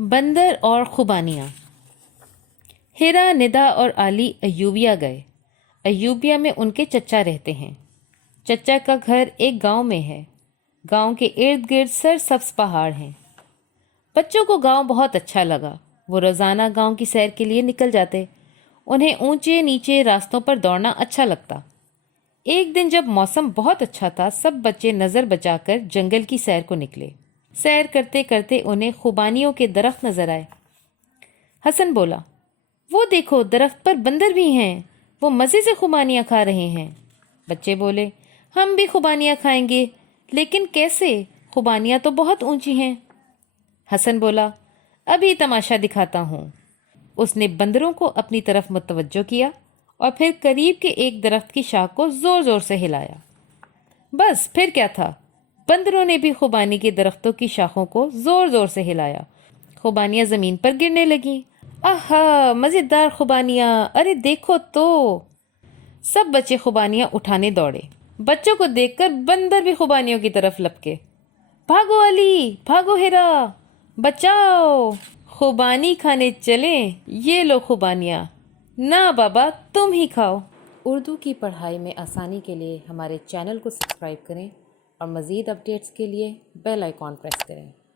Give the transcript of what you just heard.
बंदर और खुबानियाँ। हिरा, निदा और आली अयूबिया गए। अयूबिया में उनके चचा रहते हैं। चचा का घर एक गांव में है। गांव के इर्द गिर्द सरसब्ज पहाड़ हैं। बच्चों को गांव बहुत अच्छा लगा। वो रोज़ाना गांव की सैर के लिए निकल जाते। उन्हें ऊंचे नीचे रास्तों पर दौड़ना अच्छा लगता। एक दिन जब मौसम बहुत अच्छा था, सब बच्चे नज़र बचाकर जंगल की सैर को निकले। सैर करते करते उन्हें खुबानियों के दरख्त नजर आए। हसन बोला, वो देखो, दरख्त पर बंदर भी हैं। वो मज़े से खुबानियाँ खा रहे हैं। बच्चे बोले, हम भी खुबानियाँ खाएंगे, लेकिन कैसे? खुबानियाँ तो बहुत ऊंची हैं। हसन बोला, अभी तमाशा दिखाता हूँ। उसने बंदरों को अपनी तरफ मुतवज्जो किया और फिर करीब के एक दरख्त की शाख को जोर जोर से हिलाया। बस फिर क्या था, बंदरों ने भी खुबानी के दरख्तों की शाखों को जोर जोर से हिलाया। खुबानियाँ जमीन पर गिरने लगीं। आहा, मजेदार खुबानियाँ! अरे देखो तो! सब बच्चे खुबानियाँ उठाने दौड़े। बच्चों को देखकर बंदर भी खुबानियों की तरफ लपके। भागो अली, भागो हिरा, बचाओ! खुबानी खाने चले। ये लो खुबानियाँ। ना बाबा, तुम ही खाओ। उर्दू की पढ़ाई में आसानी के लिए हमारे चैनल को सब्सक्राइब करें और मज़ीद अपडेट्स के लिए बेल आइकॉन प्रेस करें।